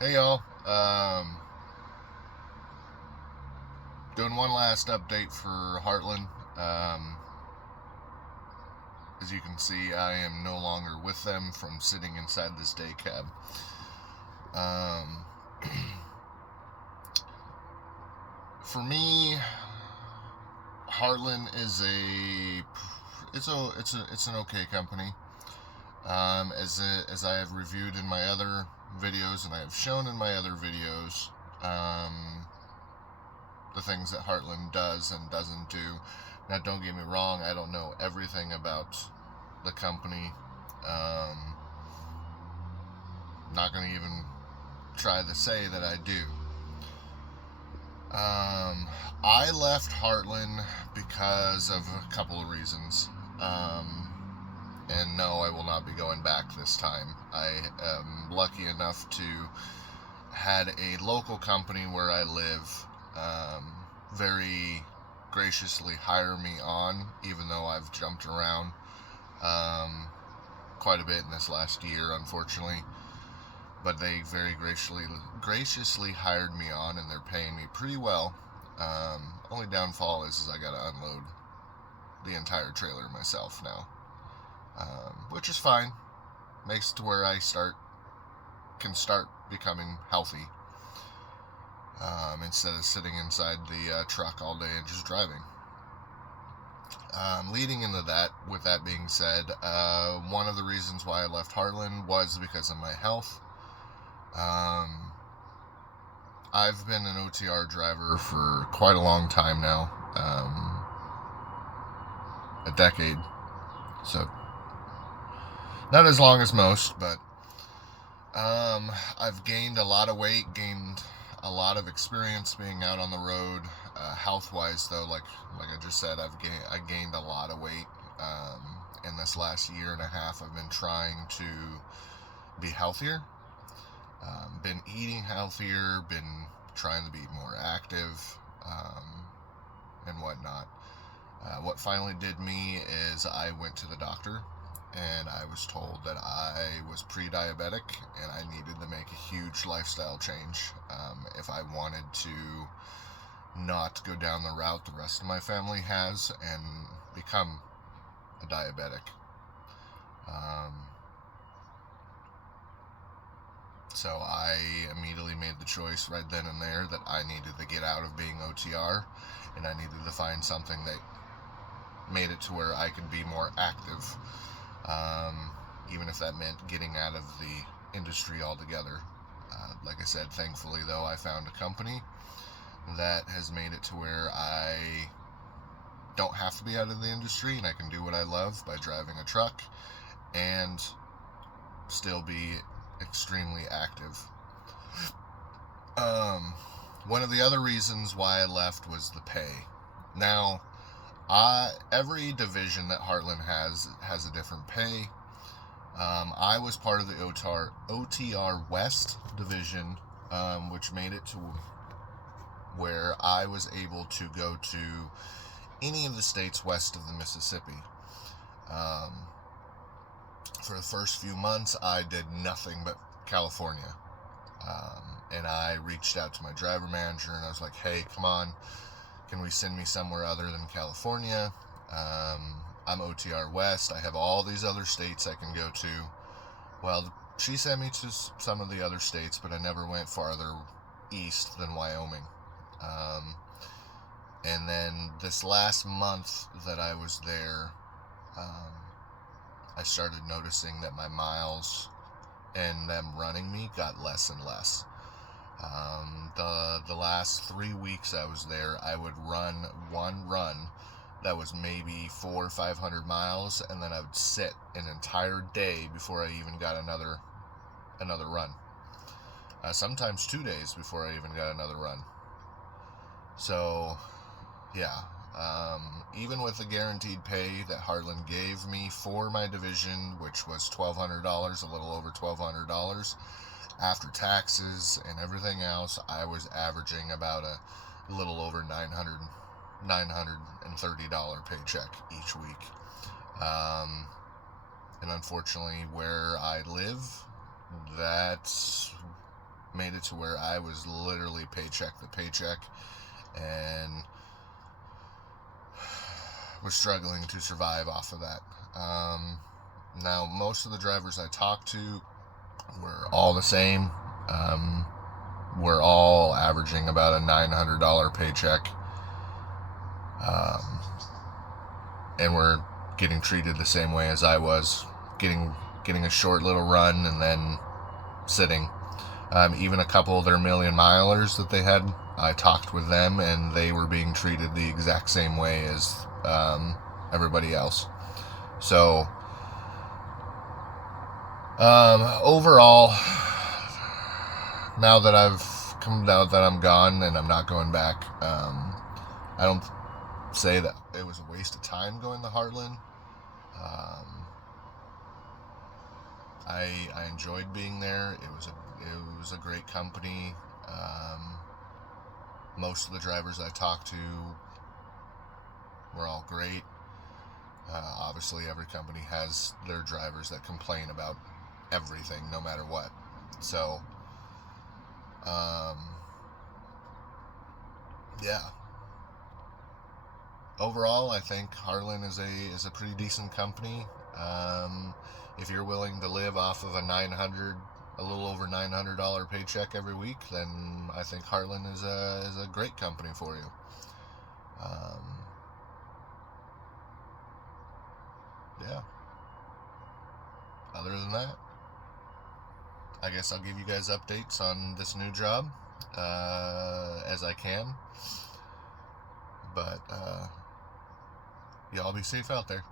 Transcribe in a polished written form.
Hey y'all, doing one last update for Heartland. Um, as you can see, I am no longer with them from sitting inside this day cab. Um, for me, Heartland is it's an okay company. As I have reviewed in my other videos and I have shown in my other videos, the things that Heartland does and doesn't do. Now, don't get me wrong, I don't know everything about the company. Um, not going to even try to say that I do. I left Heartland because of a couple of reasons. Um, and no, I will not be going back this time. I am lucky enough to had a local company where I live very graciously hire me on, even though I've jumped around quite a bit in this last year, unfortunately. But they very graciously hired me on, and they're paying me pretty well. Only downfall is I got to unload the entire trailer myself now, which is fine. Makes it to where I can start becoming healthy instead of sitting inside the truck all day and just driving. Leading into that, with that being said, one of the reasons why I left Harland was because of my health. I've been an OTR driver for quite a long time now, a decade, so not as long as most, but I've gained a lot of weight, gained a lot of experience being out on the road. Health-wise, though, like I just said, I gained a lot of weight. In this last year and a half, I've been trying to be healthier. Been eating healthier. Been trying to be more active, and whatnot. What finally did me is I went to the doctor and I was told that I was pre-diabetic and I needed to make a huge lifestyle change if I wanted to not go down the route the rest of my family has and become a diabetic. Um, so I immediately made the choice right then and there that I needed to get out of being OTR and I needed to find something that made it to where I could be more active, even if that meant getting out of the industry altogether. Like I said, thankfully, though, I found a company that has made it to where I don't have to be out of the industry and I can do what I love by driving a truck and still be extremely active. One of the other reasons why I left was the pay. Now, every division that Heartland has a different pay. I was part of the OTR West division, which made it to where I was able to go to any of the states west of the Mississippi. For the first few months, I did nothing but California. And I reached out to my driver manager and I was like, hey, come on, can we send me somewhere other than California? I'm OTR West. I have all these other states I can go to. Well, she sent me to some of the other states, but I never went farther east than Wyoming. And then this last month that I was there, I started noticing that my miles and them running me got less and less. The last 3 weeks I was there, I would run one run that was maybe 400 or 500 miles, and then I would sit an entire day before I even got another run. Sometimes 2 days before I even got another run. So, yeah. Even with the guaranteed pay that Harland gave me for my division, which was $1,200, a little over $1,200, after taxes and everything else, I was averaging about a little over $930 paycheck each week. And unfortunately, where I live, that made it to where I was literally paycheck to paycheck, and was struggling to survive off of that. Now, most of the drivers I talked to were all the same. We're all averaging about a $900 paycheck, and we're getting treated the same way as I was, getting a short little run and then sitting. Even a couple of their million milers that they had, I talked with them, and they were being treated the exact same way as everybody else. So overall, now that I'm gone and I'm not going back, I don't say that it was a waste of time going to Heartland. I enjoyed being there. It was a great company. Most of the drivers I talked to were all great. Obviously, every company has their drivers that complain about everything, no matter what. So, yeah. Overall, I think Harland is a pretty decent company. If you're willing to live off of a little over $900 paycheck every week, then I think Harland is a great company for you. Yeah. Other than that, I guess I'll give you guys updates on this new job as I can. But y'all be safe out there.